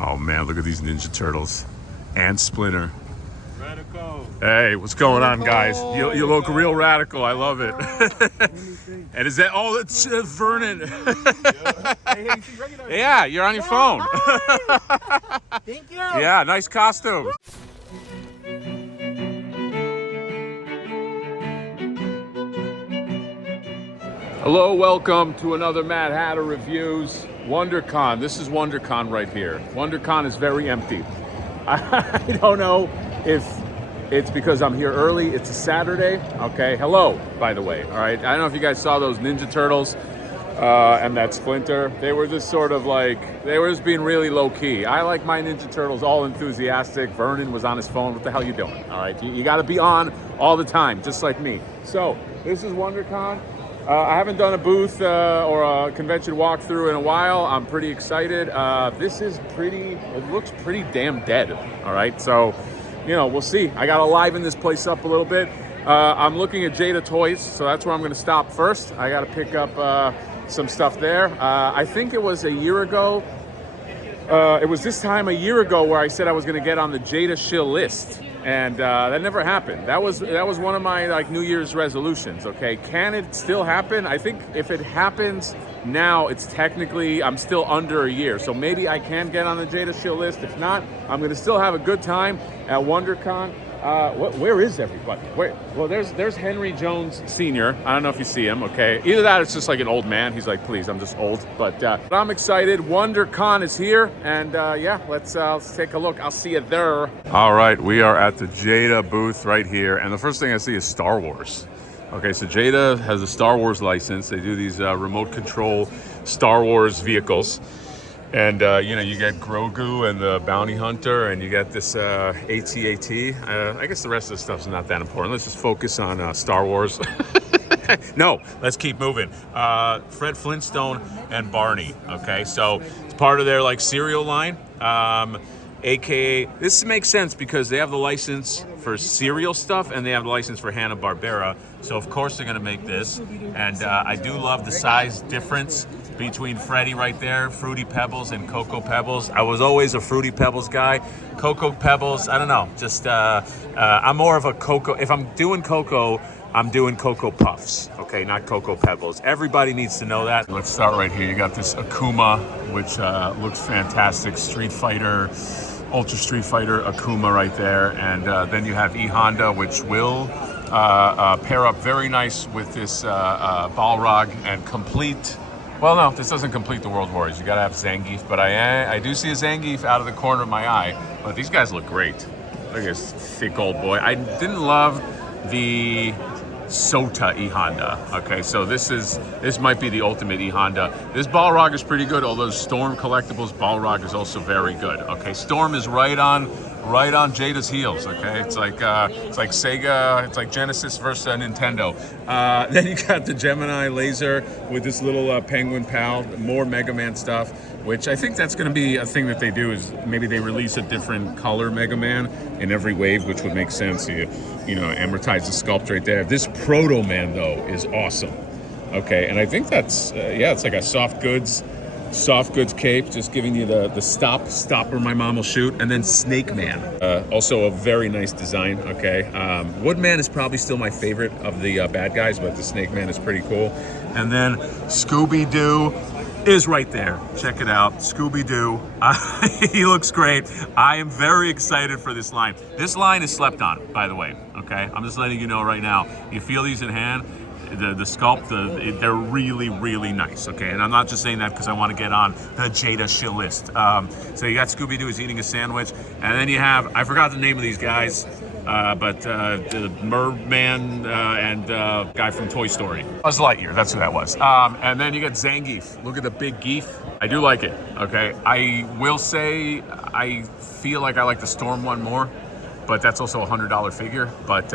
Oh man, look at these Ninja Turtles and Splinter. Radical. Hey, what's going on, guys? You look real radical. I love it. And is that? Oh, it's Vernon. Yeah, you're on your phone. Thank you. Yeah, nice costume. Hello, welcome to another Mad Hatter Reviews. Wondercon. This is Wondercon right here. Wondercon is very empty. I don't know if it's because I'm here early. It's a Saturday. Okay, hello, by the way. All right, I don't know if you guys saw those Ninja Turtles and that Splinter. They were just sort of like, they were just being really low key. I like my Ninja Turtles all enthusiastic. Vernon was on his phone. What the hell you doing? All right, you got to be on all the time, just like me. So this is Wondercon. I haven't done a booth or a convention walkthrough in a while. I'm pretty excited. This is it looks pretty damn dead. All right, so, you know, we'll see. I got to liven this place up a little bit. I'm looking at Jada Toys, so that's where I'm going to stop first. I got to pick up some stuff there. I think it was a year ago. It was this time a year ago where I said I was going to get on the Jada shill list. And that never happened. That was one of my like New Year's resolutions. Okay, can it still happen? I think if it happens now, it's technically I'm still under a year, so maybe I can get on the Jada shill list. If not, I'm gonna still have a good time at WonderCon. Where is everybody? Well, there's Henry Jones Sr. I don't know if you see him, okay? Either that or it's just like an old man. He's like, please, I'm just old. But I'm excited. WonderCon is here. And yeah, let's take a look. I'll see you there. All right, we are at the Jada booth right here. And the first thing I see is Star Wars. Okay, so Jada has a Star Wars license. They do these remote control Star Wars vehicles. And, you know, you get Grogu and the Bounty Hunter, and you get this AT-AT. I guess the rest of the stuff's not that important. Let's just focus on Star Wars. No, let's keep moving. Fred Flintstone and Barney, okay? So it's part of their, like, cereal line, AKA, this makes sense because they have the license for cereal stuff and they have the license for Hanna-Barbera. So, of course, they're going to make this. And I do love the size difference between Freddy right there, Fruity Pebbles and Cocoa Pebbles. I was always a Fruity Pebbles guy. Cocoa Pebbles, I don't know, just I'm more of a Cocoa. If I'm doing Cocoa, I'm doing Cocoa Puffs, okay, not Cocoa Pebbles. Everybody needs to know that. Let's start right here. You got this Akuma, which looks fantastic. Street Fighter, Ultra Street Fighter Akuma right there. And then you have E-Honda, which will pair up very nice with this Balrog and complete. Well, no, this doesn't complete the World Warriors. You gotta have Zangief, but I do see a Zangief out of the corner of my eye. But these guys look great. Look at this thick old boy. I didn't love the Sota E-Honda. Okay, so this might be the ultimate E-Honda. This Balrog is pretty good, although Storm Collectibles Balrog is also very good. Okay, Storm is right on Jada's heels. Okay, it's like Sega, it's like Genesis versus Nintendo. Then you got the Gemini laser with this little penguin pal, more Mega Man stuff, which I think that's going to be a thing that they do is maybe they release a different color Mega Man in every wave, which would make sense. You know, amortize the sculpt right there. This Proto Man though is awesome. Okay, and I think that's yeah, it's like a soft goods cape, just giving you the stop where my mom will shoot. And then Snake Man, also a very nice design. Okay, Woodman is probably still my favorite of the bad guys, but the Snake Man is pretty cool. And then Scooby-Doo is right there. Check it out, Scooby-Doo. He looks great. I am very excited for this line. This line is slept on, by the way. Okay, I'm just letting you know right now. You feel these in hand. The sculpt, they're really, really nice, okay? And I'm not just saying that because I want to get on the Jada shill list. So you got Scooby-Doo is eating a sandwich, and then you have, I forgot the name of these guys, but the Merman and guy from Toy Story. Buzz Lightyear, that's who that was. And then you got Zangief. Look at the big geef. I do like it, okay? I will say I feel like I like the Storm one more, but that's also a $100 figure. But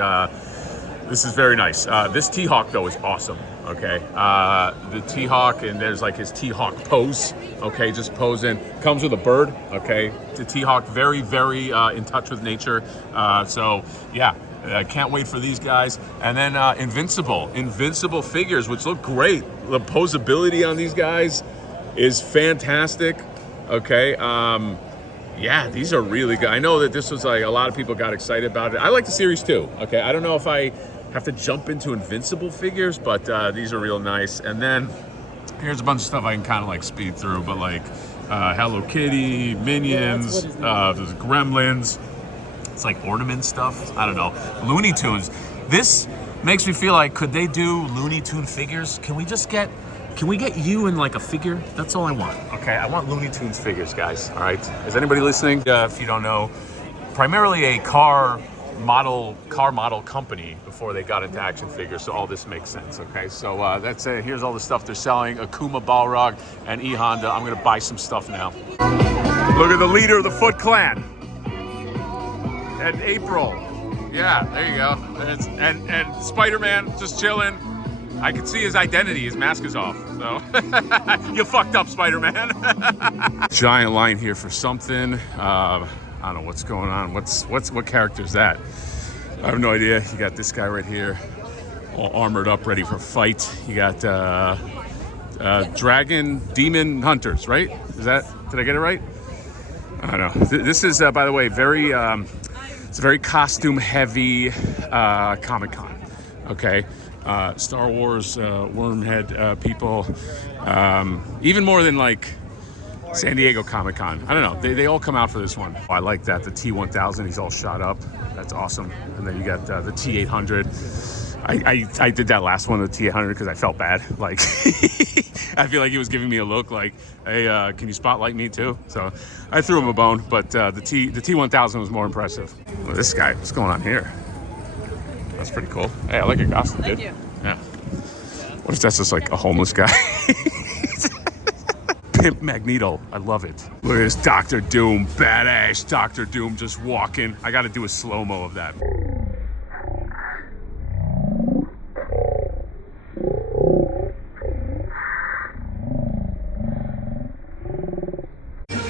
this is very nice. This T-Hawk though is awesome. Okay, the T-Hawk, and there's like his T-Hawk pose. Okay, just posing. Comes with a bird. Okay, the T-Hawk very, very in touch with nature. So yeah, I can't wait for these guys. And then Invincible figures, which look great. The posability on these guys is fantastic. Okay. Yeah, these are really good. I know that this was like a lot of people got excited about it. I like the series too. Okay, I don't know if I have to jump into Invincible figures, but these are real nice. And then here's a bunch of stuff I can kind of like speed through, but like Hello Kitty, Minions, there's Gremlins. It's like ornament stuff. I don't know. Looney Tunes. This makes me feel like, could they do Looney Tune figures? Can we get you in like a figure? That's all I want. Okay, I want Looney Tunes figures, guys. All right. Is anybody listening? If you don't know, primarily a car model company before they got into action figures, so all this makes sense. Okay, so that's it. Here's all the stuff they're selling: Akuma Balrog and E Honda. I'm gonna buy some stuff now. Look at the leader of the Foot Clan, and April. Yeah, there you go. And Spider-Man just chilling. I can see his identity. His mask is off. So you fucked up, Spider-Man. Giant line here for something. I don't know what's going on. What character is that? I have no idea. You got this guy right here, all armored up, ready for fight. You got demon hunters, right? Did I get it right? I don't know. This is, by the way, it's a very costume heavy Comic-Con. Okay. Star Wars, Wormhead people, even more than like San Diego Comic-Con. I don't know. They all come out for this one. I like that. The T1000, he's all shot up. That's awesome. And then you got the T800. I did that last one, the T800, because I felt bad. Like, I feel like he was giving me a look like, hey, can you spotlight me too? So I threw him a bone, but the T1000 was more impressive. Well, this guy, what's going on here? That's pretty cool. Hey, I like your costume, dude. Thank you. Yeah. What if that's just like a homeless guy? Pimp Magneto. I love it. Look at this Dr. Doom. Badass Dr. Doom just walking. I got to do a slow-mo of that.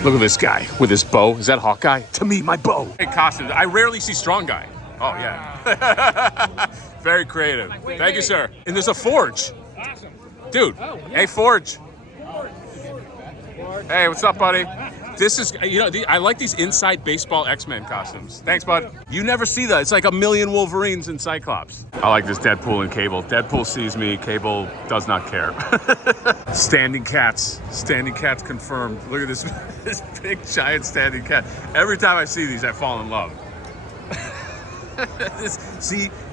Look at this guy with his bow. Is that Hawkeye? To me, my bow. Hey, costumes. I rarely see Strong Guy. Oh, yeah. Very creative. Thank you, sir. And there's a Forge. Awesome. Dude, hey, Forge. Hey, what's up, buddy? This is, I like these inside baseball X-Men costumes. Thanks, bud. You never see that. It's like a million Wolverines and Cyclops. I like this Deadpool and Cable. Deadpool sees me. Cable does not care. Standing cats. Standing cats confirmed. Look at this, this big, giant standing cat. Every time I see these, I fall in love.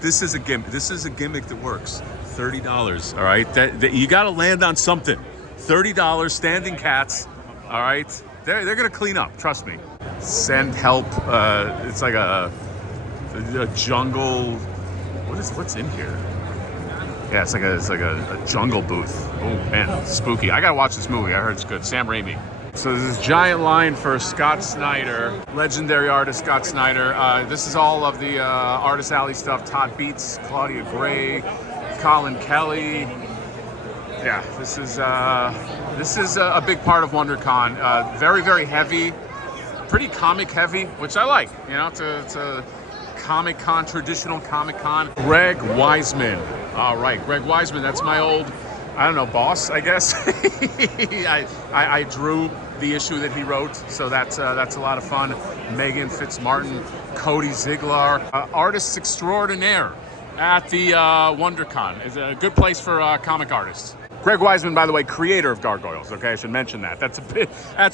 This is a gimmick. This is a gimmick that works. $30. All right, that you got to land on something. $30 standing cats. All right, they're gonna clean up. Trust me. Send help. It's like a jungle. What's in here? Yeah, it's like a jungle booth. Oh man, spooky. I gotta watch this movie. I heard it's good. Sam Raimi. So there's this giant line for Scott Snyder, legendary artist Scott Snyder. This is all of the Artist Alley stuff. Todd Beats, Claudia Gray, Colin Kelly. Yeah, this is a big part of WonderCon. Very, very heavy, pretty comic heavy, which I like. You know, it's a Comic-Con, traditional Comic-Con. Greg Wiseman. All right, Greg Wiseman. That's my old, I don't know, boss, I guess. I drew the issue that he wrote, so that's a lot of fun. Megan Fitzmartin, Cody Ziegler, artists extraordinaire at the WonderCon. It's a good place for comic artists. Greg Wiseman, by the way, creator of Gargoyles. Okay, I should mention that. That's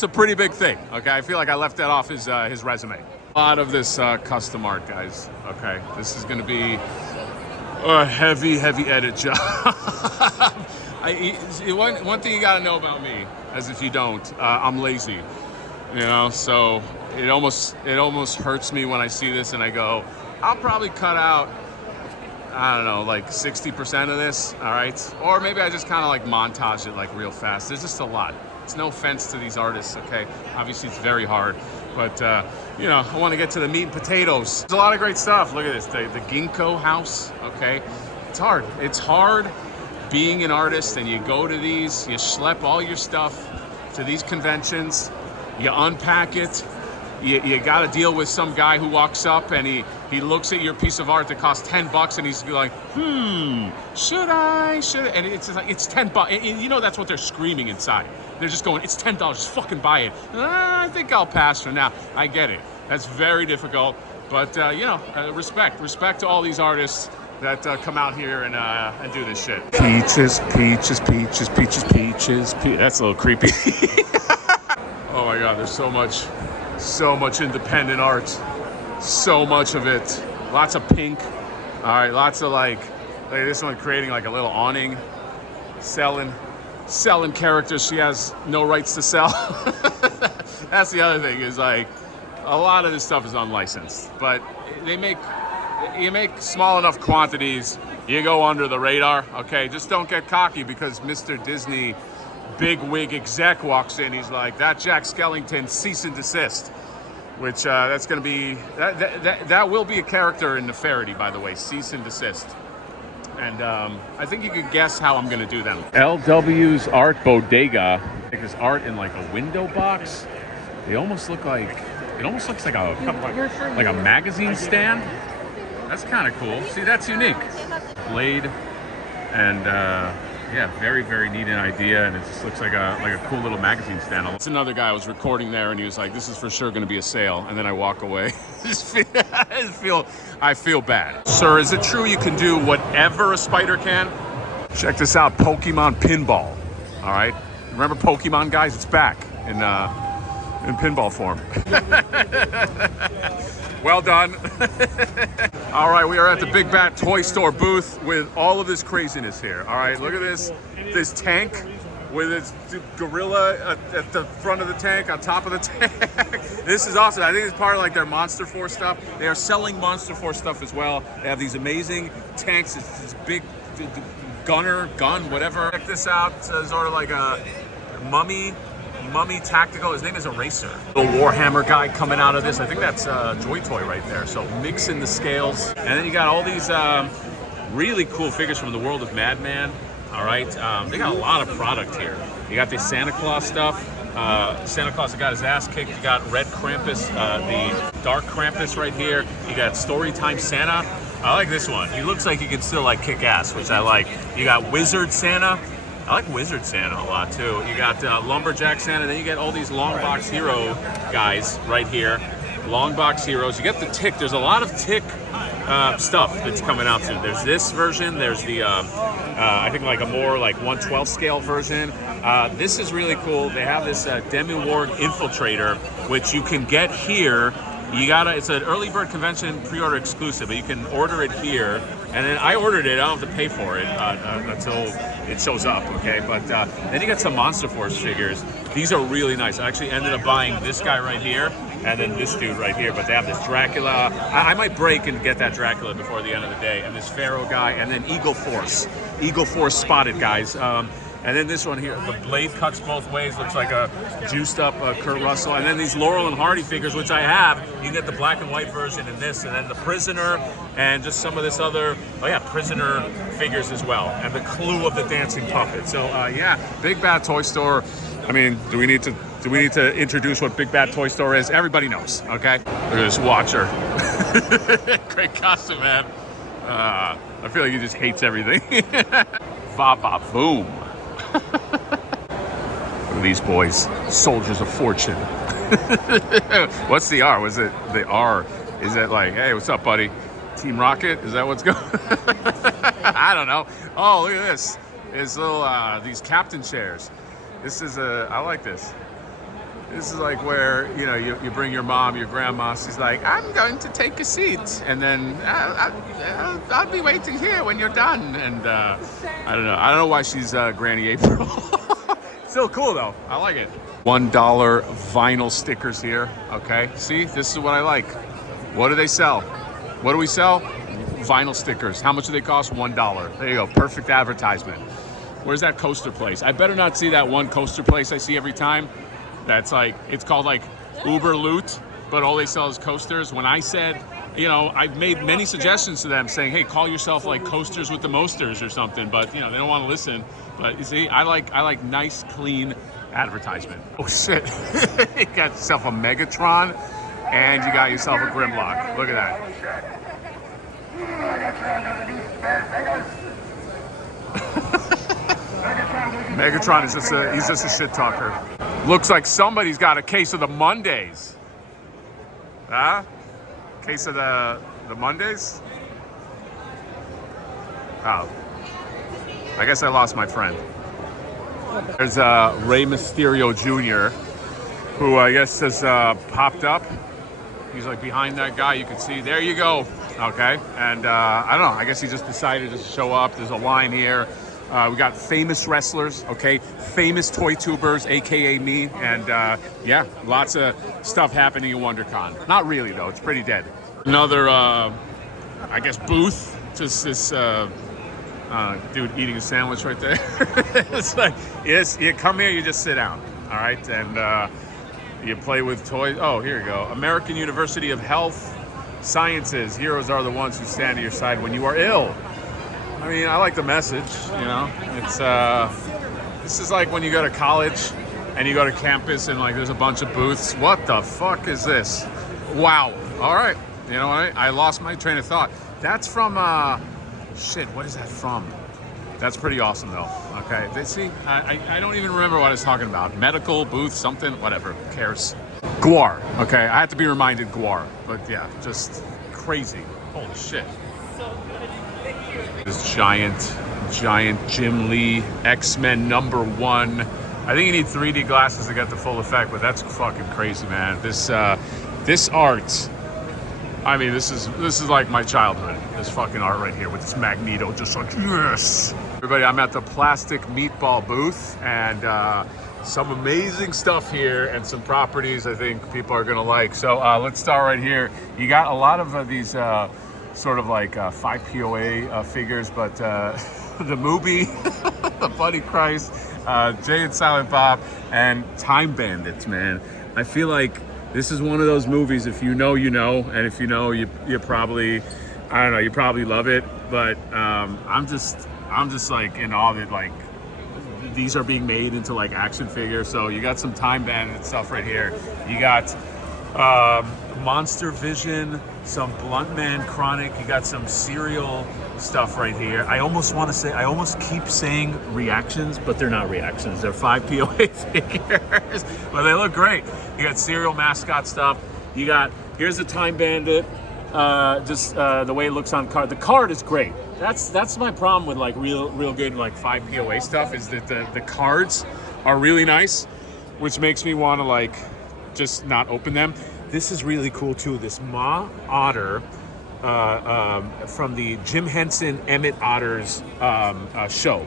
a pretty big thing. Okay, I feel like I left that off his resume. A lot of this custom art, guys. Okay, this is going to be a heavy edit job. One thing you got to know about me, as if you don't, I'm lazy. You know, so it almost hurts me when I see this and I go, I'll probably cut out, I don't know, like 60% of this, all right? Or maybe I just kind of like montage it like real fast. There's just a lot. It's no offense to these artists, okay? Obviously it's very hard, but you know, I want to get to the meat and potatoes. There's a lot of great stuff. Look at this, the Ginkgo house, okay? It's hard. It's hard being an artist and you go to these, you schlep all your stuff to these conventions, you unpack it, you got to deal with some guy who walks up and he looks at your piece of art that costs $10 and he's like, should I? And it's like, it's $10. And you know, that's what they're screaming inside. They're just going, it's $10, just fucking buy it. I think I'll pass for now. I get it. That's very difficult. But, you know, respect to all these artists that come out here and do this shit. Peaches. That's a little creepy. Oh my God, there's so much independent art. So much of it. Lots of pink. All right, lots of like this one creating like a little awning. Selling characters she has no rights to sell. That's the other thing, is like a lot of this stuff is unlicensed, but you make small enough quantities, you go under the radar. Okay, just don't get cocky, because Mr. Disney big wig exec walks in. He's like, that Jack Skellington, cease and desist. Which that's going to be that will be a character in Nefertiti, by the way, cease and desist. And I think you could guess how I'm going to do them. LW's Art Bodega. Like this art in like a window box. They almost look like, it almost looks like a magazine stand. That's kind of cool. See, that's unique. Blade, and yeah, very, very neat an idea, and it just looks like a cool little magazine stand. It's another guy I was recording there, and he was like, "This is for sure going to be a sale," and then I walk away. I feel bad. Sir, is it true you can do whatever a spider can? Check this out, Pokemon Pinball. All right, remember Pokemon, guys? It's back in pinball form. Well done. All right, we are at the Big Bad Toy Store booth with all of this craziness here. All right, look at this tank with its gorilla at the front of the tank, on top of the tank. This is awesome. I think it's part of like their Monster Force stuff. They are selling Monster Force stuff as well. They have these amazing tanks, this big gun, whatever. Check this out. It's sort of like a mummy tactical. His name is Eraser. The Warhammer guy coming out of this. I think that's Joy Toy right there. So mixing the scales. And then you got all these really cool figures from the world of Madman. All right. They got a lot of product here. You got the Santa Claus stuff. Santa Claus got his ass kicked. You got Red Krampus, the Dark Krampus right here. You got Storytime Santa. I like this one. He looks like he can still like kick ass, which I like. You got Wizard Santa. I like Wizard Santa a lot too. You got Lumberjack Santa, then you get all these long box hero guys right here. Long box heroes. You get the Tick. There's a lot of Tick stuff that's coming out soon. There's this version. There's the I think like a more like 1/12 scale version. This is really cool. They have this Demi-Ward Infiltrator, which you can get here. It's an early bird convention pre-order exclusive, but you can order it here. And then I ordered it. I don't have to pay for it until it shows up, okay? But then you got some Monster Force figures. These are really nice. I actually ended up buying this guy right here and then this dude right here. But they have this Dracula. I might break and get that Dracula before the end of the day. And this Pharaoh guy, and then Eagle Force. Eagle Force spotted, guys. And then this one here, the blade cuts both ways, looks like a juiced up Kurt Russell. And then these Laurel and Hardy figures, which I have. You can get the black and white version in this, and then the Prisoner, and just some of this other, Prisoner figures as well. And the Clue of the Dancing Puppet. So yeah, Big Bad Toy Store. I mean, do we need to introduce what Big Bad Toy Store is? Everybody knows, okay? Look at this Watcher. Great costume, man. I feel like he just hates everything. Va boom. Look at these boys, soldiers of fortune. What's the R? Was it the R? Is it like, hey, what's up, buddy? Team Rocket? Is that what's going? I don't know. Oh, look at this. It's little these captain chairs. This is I like this. This is like where, you bring your mom, your grandma. She's like, I'm going to take a seat. And then I'll be waiting here when you're done. And I don't know. I don't know why she's Granny April. Still cool, though. I like it. $1 vinyl stickers here. Okay. See, this is what I like. What do they sell? What do we sell? Vinyl stickers. How much do they cost? $1. There you go. Perfect advertisement. Where's that coaster place? I better not see that one coaster place I see every time. That's like, it's called like Uber Loot, but all they sell is coasters. When I said, I've made many suggestions to them saying, hey, call yourself like Coasters with the Mosters or something, but they don't want to listen. But you see, I like nice, clean advertisement. Oh shit, he got himself a Megatron. and you got yourself a Grimlock. Look at that. Megatron is he's just a shit talker. Looks like somebody's got a case of the Mondays. Huh? Case of the Mondays? Oh. I guess I lost my friend. There's Rey Mysterio Jr., who I guess has popped up. He's like behind that guy. You can see. There you go. Okay. And I don't know. I guess he just decided to show up. There's a line here. We got famous wrestlers, okay? Famous toy tubers, aka me. And yeah, lots of stuff happening in WonderCon. Not really, though. It's pretty dead. Another, I guess, booth. Just this dude eating a sandwich right there. It's like, yes, you come here, you just sit down, all right? And you play with toys. Oh, here you go. American University of Health Sciences. Heroes are the ones who stand at your side when you are ill. I mean, I like the message, you know. It's this is like when you go to college and you go to campus and like there's a bunch of booths. What the fuck is this? Wow. All right. You know what? I lost my train of thought. That's from shit. What is that from? That's pretty awesome though. Okay. See, I don't even remember what I was talking about. Medical booth, something, whatever. Who cares? Guar. Okay. I had to be reminded Guar. But yeah, just crazy. Holy shit. This giant Jim Lee X-Men #1. I think you need 3D glasses to get the full effect, but that's fucking crazy, man. This art. I mean, this is like my childhood. This fucking art right here with this Magneto, just like yes. Everybody, I'm at the Plastic Meatball booth, and some amazing stuff here, and some properties I think people are gonna like. So let's start right here. You got a lot of these. Sort of like 5 POA figures, but the movie, the Buddy Christ, Jay and Silent Bob, and Time Bandits, man. I feel like this is one of those movies, if you know, you know, and if you know, you probably, I don't know, you probably love it, but I'm just like in awe that like these are being made into like action figures. So you got some Time Bandit stuff right here. You got Monster Vision, some Bluntman Chronic. You got some Serial stuff right here. I almost keep saying reactions, but they're not reactions. They're 5 POA figures, but they look great. You got Serial mascot stuff. You got, here's the Time Bandit. The way it looks on card. The card is great. That's my problem with like real good like 5 POA stuff, is that the cards are really nice, which makes me want to like just not open them. This is really cool too. This Ma Otter from the Jim Henson Emmett Otter's show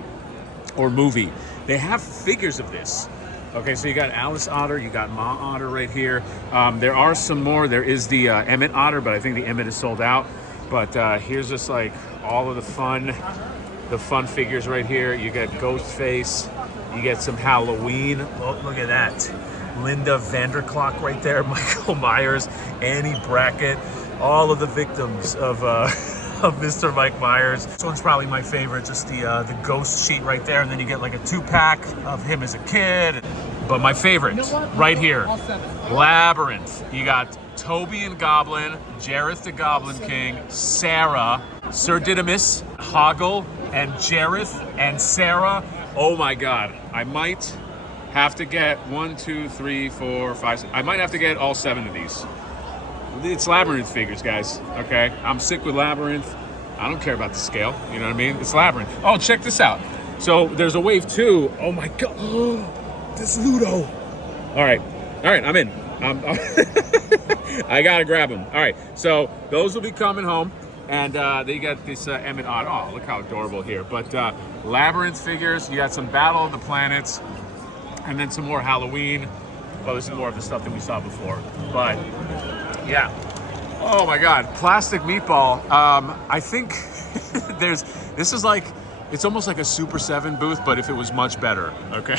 or movie. They have figures of this. Okay, so you got Alice Otter, you got Ma Otter right here. There are some more. There is the Emmett Otter, but I think the Emmett is sold out. But here's just like all of the fun figures right here. You got Ghostface. You get some Halloween. Oh, look at that. Linda Vanderklok right there, Michael Myers, Annie Brackett, all of the victims of Mr. Mike Myers. This one's probably my favorite, just the ghost sheet right there, and then you get like a 2-pack of him as a kid. But my favorite, right here, Labyrinth. You got Toby and Goblin, Jareth the Goblin King, Sarah, Sir Didymus, Hoggle, and Jareth and Sarah. Oh my God, I might have to get 1, 2, 3, 4, 5, 6. I might have to get all 7 of these. It's Labyrinth figures, guys, okay? I'm sick with Labyrinth. I don't care about the scale, you know what I mean? It's Labyrinth. Oh, check this out. So there's a wave 2. Oh my God, oh, this Ludo. All right, I'm in. I gotta grab them. All right, so those will be coming home. And they got this Emmett Otter. Oh, look how adorable here. But Labyrinth figures, you got some Battle of the Planets, and then some more Halloween. Well, this is more of the stuff that we saw before. But yeah. Oh my God, Plastic Meatball. I think this is like, it's almost like a Super 7 booth, but if it was much better, okay?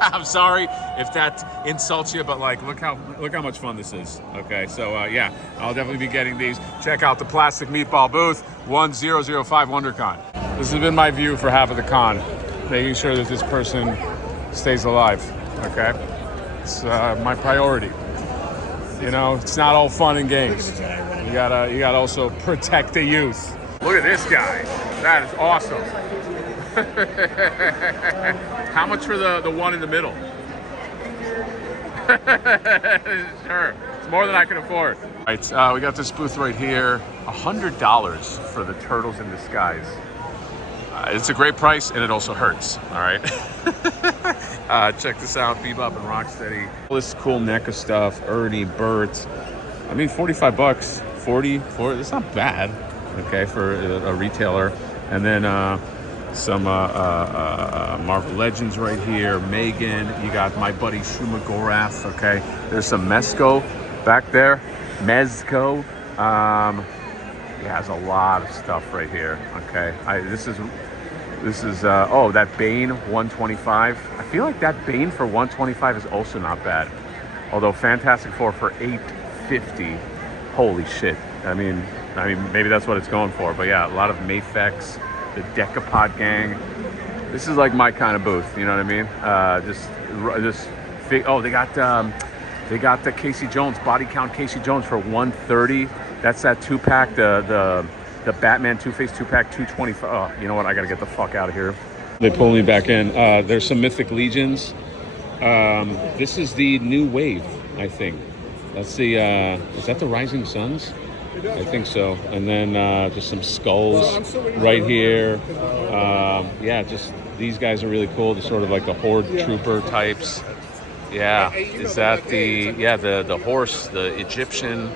I'm sorry if that insults you, but like, look how much fun this is, okay? So yeah, I'll definitely be getting these. Check out the Plastic Meatball booth, 1005 WonderCon. This has been my view for half of the con, making sure that this person stays alive, okay? It's my priority. You know, it's not all fun and games. You gotta also protect the youth. Look at this guy. That is awesome. How much for the one in the middle? Sure, it's more than I can afford. All right, we got this booth right here. $100 for the turtles in disguise. It's a great price, and it also hurts. All right. Check this out, Bebop and Rocksteady. All this cool NECA stuff. Ernie, Bert. I mean, 45 bucks. 40. It's not bad. Okay, for a retailer. And then some Marvel Legends right here. Megan. You got my buddy Shuma Gorath. Okay. There's some Mezco back there. Mezco. He has a lot of stuff right here. Okay. This is oh, that Bane 125. I feel like that Bane for 125 is also not bad. Although Fantastic Four for 850. Holy shit. I mean maybe that's what it's going for. But yeah, a lot of Mafex, the Decapod gang. This is like my kind of booth, you know what I mean? Oh, they got the Casey Jones, body count Casey Jones for 130. That's that 2-pack, the Batman Two-Face 2-pack, 225. Oh, you know what? I gotta get the fuck out of here. They pull me back in. There's some Mythic Legions. This is the new wave, I think. That's the, is that the Rising Suns? I think so. And then just some skulls right here. Yeah, just these guys are really cool. They're sort of like the Horde Trooper types. Yeah, is that the horse, the Egyptian?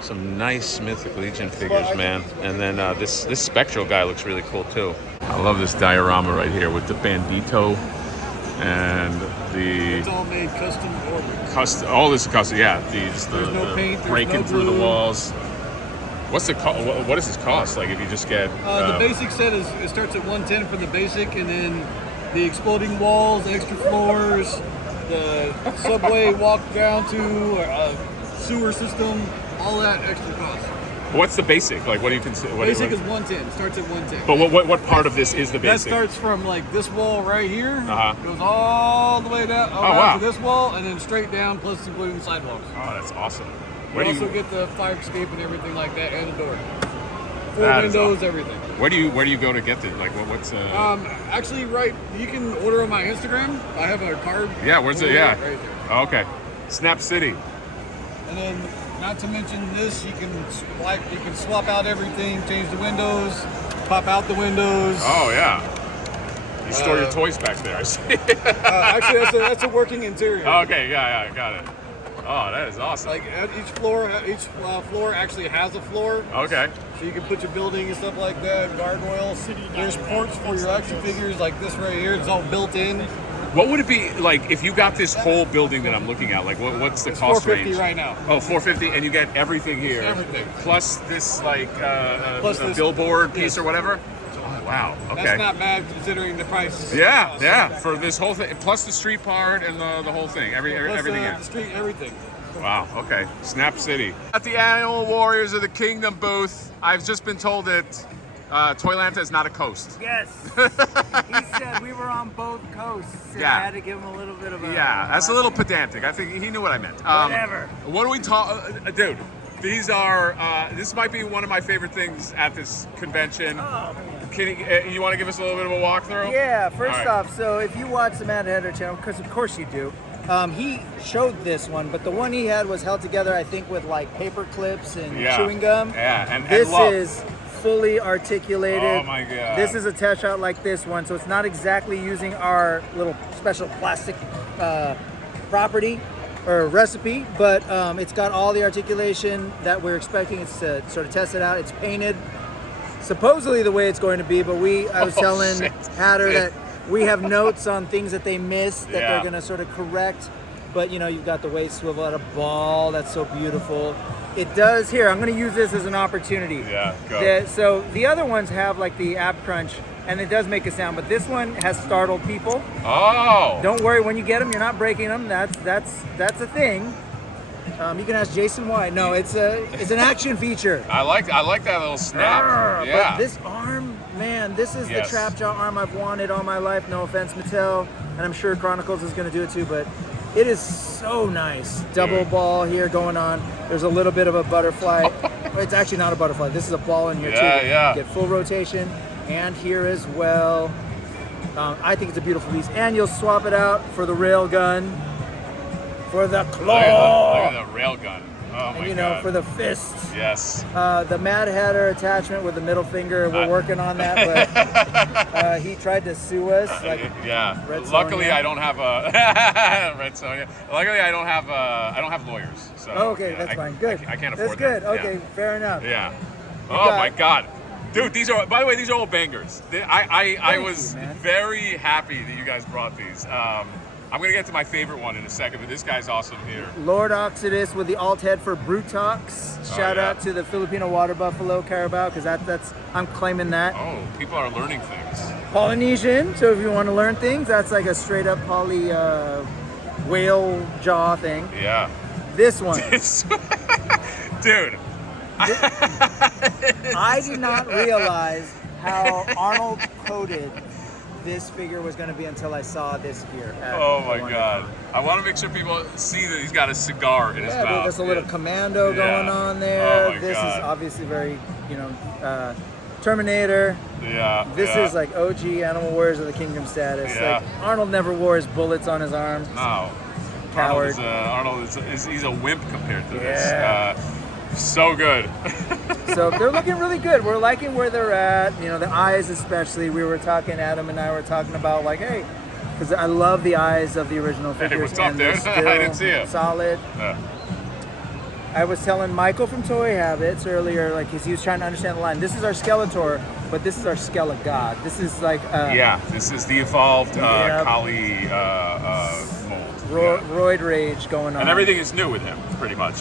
Some nice Mythic Legion figures, man. And then this Spectral guy looks really cool too. I love this diorama right here with the Bandito and the. It's all made custom ordered. All this is custom, yeah. There's no paint, there's breaking no through the glue. walls. What does this cost? Like if you just get the basic set it starts at 110 for the basic, and then the exploding walls, extra floors, the subway walk down to sewer system, all that extra cost. What's the basic? Like what do you consider? Basic is 110. Starts at 110. But what part of this is the basic? That starts from like this wall right here. Uh-huh. Goes all the way down, wow. to this wall, and then straight down, plus including sidewalks. Oh, that's awesome. You also get the fire escape and everything like that, and the door. 4 That is windows, awesome. everything. Where do you go to get this? Like what's Actually, you can order on my Instagram. I have a card. Yeah, where's it? Yeah. Right there. Oh, okay. Snap City. And then, not to mention this, you can swap out everything, change the windows, pop out the windows. Oh yeah. You store your toys back there. I see. Actually, that's a working interior. Okay, yeah, got it. Oh, that is awesome. Like each floor actually has a floor. Okay. So you can put your building and stuff like that, gargoyles. There's ports for your action figures like this right here. It's all built in. What would it be like if you got this whole building that I'm looking at? Like what's the cost range? $450 right now. Oh, $450, and you get everything here. Everything. Plus this like Plus a this billboard piece or whatever. Oh, wow. Okay. That's not bad considering the price. Yeah, for this whole thing, plus the street part and the whole thing, everything here. The street, everything. Wow, okay. Snap City. At the Animal Warriors of the Kingdom booth, I've just been told that Toylanta is not a coast. Yes. He said we were on both coasts. And Yeah. I had to give him a little bit of a... Yeah, that's a little pedantic. I think he knew what I meant. Whatever. What do we talk... dude, these are... this might be one of my favorite things at this convention. Oh. You want to give us a little bit of a walkthrough? Yeah, first All right. off, so if you watch the Mad Hatter channel, because of course you do, he showed this one, but the one he had was held together, I think, with like paper clips and chewing gum. Yeah, and This love. is fully articulated. Oh my God. This is a test shot like this one, so it's not exactly using our little special plastic property or recipe, but it's got all the articulation that we're expecting. It's to sort of test it out. It's painted supposedly the way it's going to be, but I was telling Hatter that we have notes on things that they missed that they're going to sort of correct. But you know, you've got the waist swivel at a ball. That's so beautiful. It does here. I'm going to use this as an opportunity. Yeah, go. So the other ones have like the ab crunch, and it does make a sound. But this one has startled people. Oh. Don't worry, when you get them, you're not breaking them. That's a thing. You can ask Jason why. No, it's an action feature. I like that little snap. Yeah. But this arm, man, this is Yes. the Trapjaw arm I've wanted all my life. No offense, Mattel, and I'm sure Chronicles is going to do it too. But It is so nice. Double ball here going on. There's a little bit of a butterfly. It's actually not a butterfly. This is a ball in here too. Yeah. Get full rotation. And here as well. I think it's a beautiful piece. And you'll swap it out for the rail gun, for the claw. Look at the rail gun. Oh my and God. for the fist. Yes. The Mad Hatter attachment with the middle finger, we're working on that, but he tried to sue us. Like yeah. Red Luckily, Sonja. I don't have a Red Sonja. Luckily, I don't have lawyers. So okay, that's fine. Good. I can't afford That's good. that. Okay, fair enough. Yeah. Oh my God. Dude, these are, by the way, these are all bangers. I was very happy that you guys brought these. I'm going to get to my favorite one in a second, but this guy's awesome here. Lord Oxidus with the alt head for Brutox. Shout out to the Filipino water buffalo Carabao, because that's I'm claiming that. Oh, people are learning things. Polynesian, so if you want to learn things, that's like a straight up poly whale jaw thing. Yeah. This one. Dude. I did not realize how Arnold coded this figure was going to be until I saw this here. Oh my God. I want to make sure people see that he's got a cigar in his mouth. Yeah, there's a little commando going on there. This is obviously very, Terminator. Yeah. This is like OG Animal Warriors of the Kingdom status. Yeah. Like Arnold never wore his bullets on his arms. No. Coward. Arnold is he's a wimp compared to this. So good. So they're looking really good. We're liking where they're at. The eyes especially. We were talking, Adam and I were talking about like, hey, because I love the eyes of the original figures. Hey, what's up, dude? I didn't see it. Solid. I was telling Michael from Toy Habits earlier, like, because he was trying to understand the line. This is our Skeletor, but this is our Skelegod. This is like... this is the evolved Kali mold. Roid rage going on. And everything is new with him, pretty much.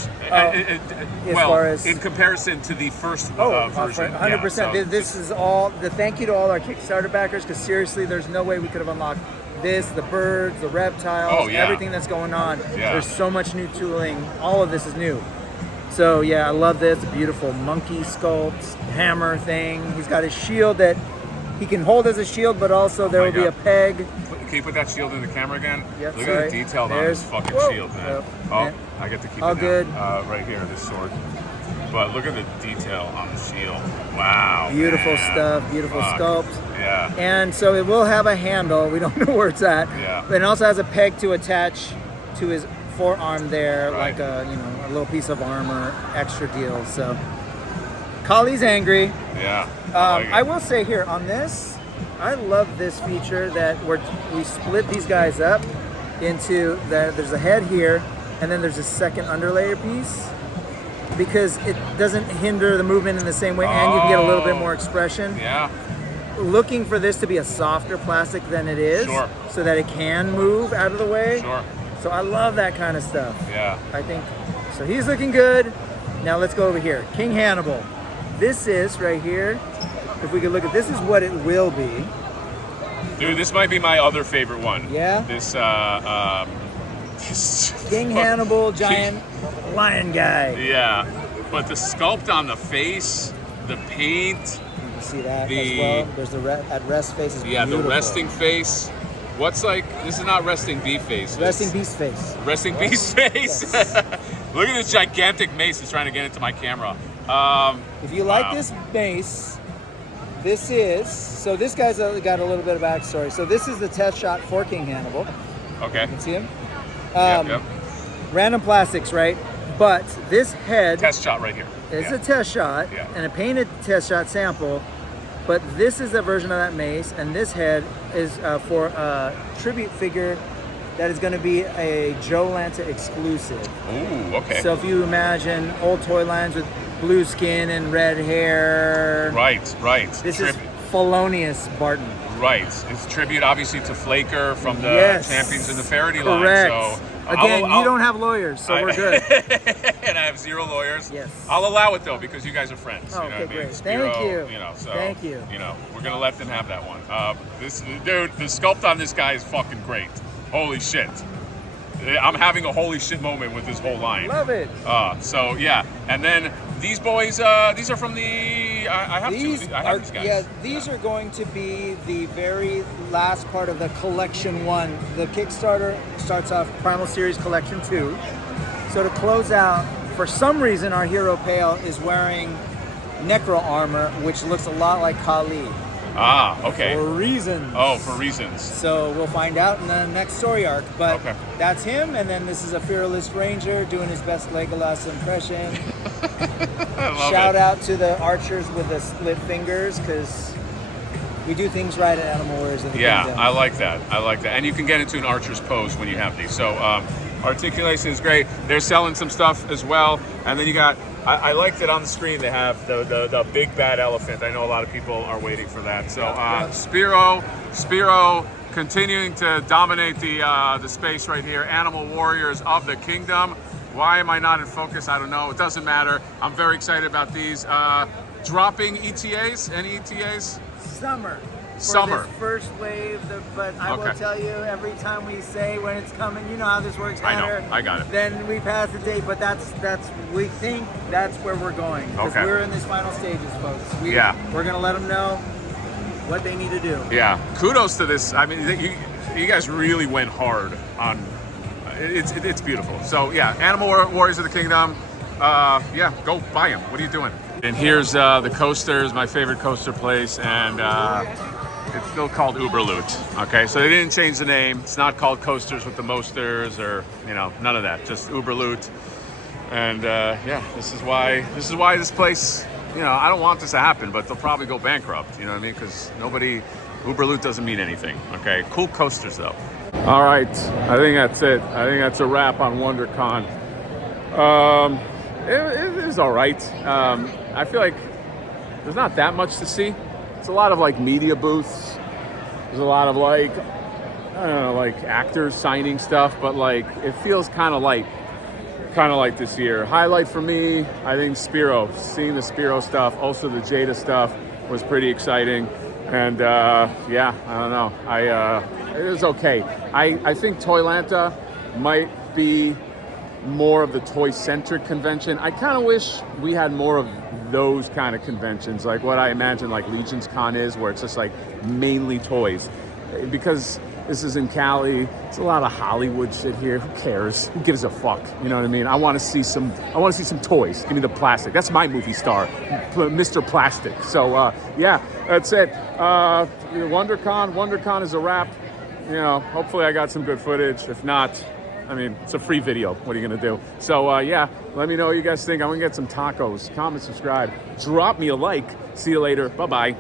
In comparison to the first version. 100%. This is all... The thank you to all our Kickstarter backers, because seriously, there's no way we could have unlocked this, the birds, the reptiles, everything that's going on. Yeah. There's so much new tooling. All of this is new. So yeah, I love this. A beautiful monkey sculpt, hammer thing. He's got his shield that he can hold as a shield, but also there will be a peg. Can you put that shield in the camera again? Yep, Look at the detail on this fucking shield, man. Yep. I get to keep all it good. Right here, this sword. But look at the detail on the shield. Wow. Beautiful stuff, beautiful sculpt. Yeah. And so it will have a handle. We don't know where it's at. Yeah. But it also has a peg to attach to his forearm there, like a little piece of armor, extra deal. So Kali's angry. Yeah. I will say here on this, I love this feature that we split these guys up into there's a head here, and then there's a second underlayer piece, because it doesn't hinder the movement in the same way, and you can get a little bit more expression. Yeah. Looking for this to be a softer plastic than it is, so that it can move out of the way. Sure. So I love that kind of stuff. Yeah. I think, so he's looking good. Now let's go over here. King Hannibal. This is right here, if we could look at, this is what it will be. Dude, this might be my other favorite one. Yeah? This, King Hannibal, giant lion guy. Yeah. But the sculpt on the face, the paint. You can see that as well. There's the at rest face is beautiful. The resting face. What's like, this is not resting bee face. Resting beast face. Resting beast face. Yes. Look at this gigantic mace that's trying to get into my camera. If you like this mace, this is, so this guy's got a little bit of backstory. So this is the test shot for King Hannibal. Okay. You can see him. Yep. Random plastics, right? But this head... Test shot right here. It's a test shot and a painted test shot sample. But this is a version of that mace, and this head is for a tribute figure that is going to be a Joe Lanta exclusive. Ooh, okay. So if you imagine old toy lines with blue skin and red hair. Right. This is Felonious Barton. Right. It's a tribute, obviously, to Flaker from the Champions in the Faraday line. Correct. So again, you don't have lawyers, so we're good. And I have zero lawyers. Yes. I'll allow it, though, because you guys are friends. Oh, you know okay, what I mean? great. Spiro, Thank you. Thank you. We're going to let them have that one. Dude, the sculpt on this guy is fucking great. Holy shit. I'm having a holy shit moment with this whole line. Love it. So, yeah. And then these boys, these are from the. I have these guys. Yeah, these are going to be the very last part of the collection 1. The Kickstarter starts off Primal Series Collection 2. So to close out, for some reason, our hero Pale is wearing Necro armor, which looks a lot like Kali. Ah, okay. For reasons. Oh, for reasons. So we'll find out in the next story arc. But okay. That's him, and then this is a fearless ranger doing his best Legolas impression. Shout out to the archers with the split fingers, because we do things right at Animal Warriors of the Kingdom. I like that. I like that. And you can get into an archer's pose when you have these. So articulation is great. They're selling some stuff as well. And then you got, I liked it on the screen. They have the big bad elephant. I know a lot of people are waiting for that. So Spiro continuing to dominate the space right here. Animal Warriors of the Kingdom. Why am I not in focus? I don't know. It doesn't matter. I'm very excited about these. Dropping ETAs? Any ETAs? Summer. Summer. This first wave, but I will tell you, every time we say when it's coming, you know how this works, Hunter. I know, I got it. Then we pass the date, but we think that's where we're going. Because we're in these final stages, folks. We're gonna let them know what they need to do. Yeah, kudos to this. I mean, you guys really went hard on. It's beautiful. So yeah, Animal Warriors of the Kingdom. Yeah, go buy them. What are you doing? And here's the coasters, my favorite coaster place, and it's still called Uberloot. Okay, so they didn't change the name. It's not called Coasters with the Mosters or none of that. Just Uberloot. And yeah, this is why this place. I don't want this to happen, but they'll probably go bankrupt. You know what I mean? Because Uberloot doesn't mean anything. Okay, cool coasters though. All right, I think that's it. I think that's a wrap on WonderCon. It was all right. I feel like there's not that much to see. It's a lot of like media booths. There's a lot of like, I don't know, like actors signing stuff, but like it feels kind of like this year. Highlight for me, I think Spiro. Seeing the Spiro stuff, also the Jada stuff was pretty exciting. And yeah, I don't know. It was okay. I think Toylanta might be more of the toy-centric convention. I kind of wish we had more of those kind of conventions, like what I imagine like Legion's Con is, where it's just like mainly toys. Because this is in Cali, it's a lot of Hollywood shit here. Who cares? Who gives a fuck? You know what I mean? I want to see some toys. Give me the plastic. That's my movie star, Mr. Plastic. So yeah, that's it. WonderCon is a wrap. Hopefully I got some good footage. If not, I mean, it's a free video. What are you going to do? So, yeah, let me know what you guys think. I'm going to get some tacos. Comment, subscribe. Drop me a like. See you later. Bye-bye.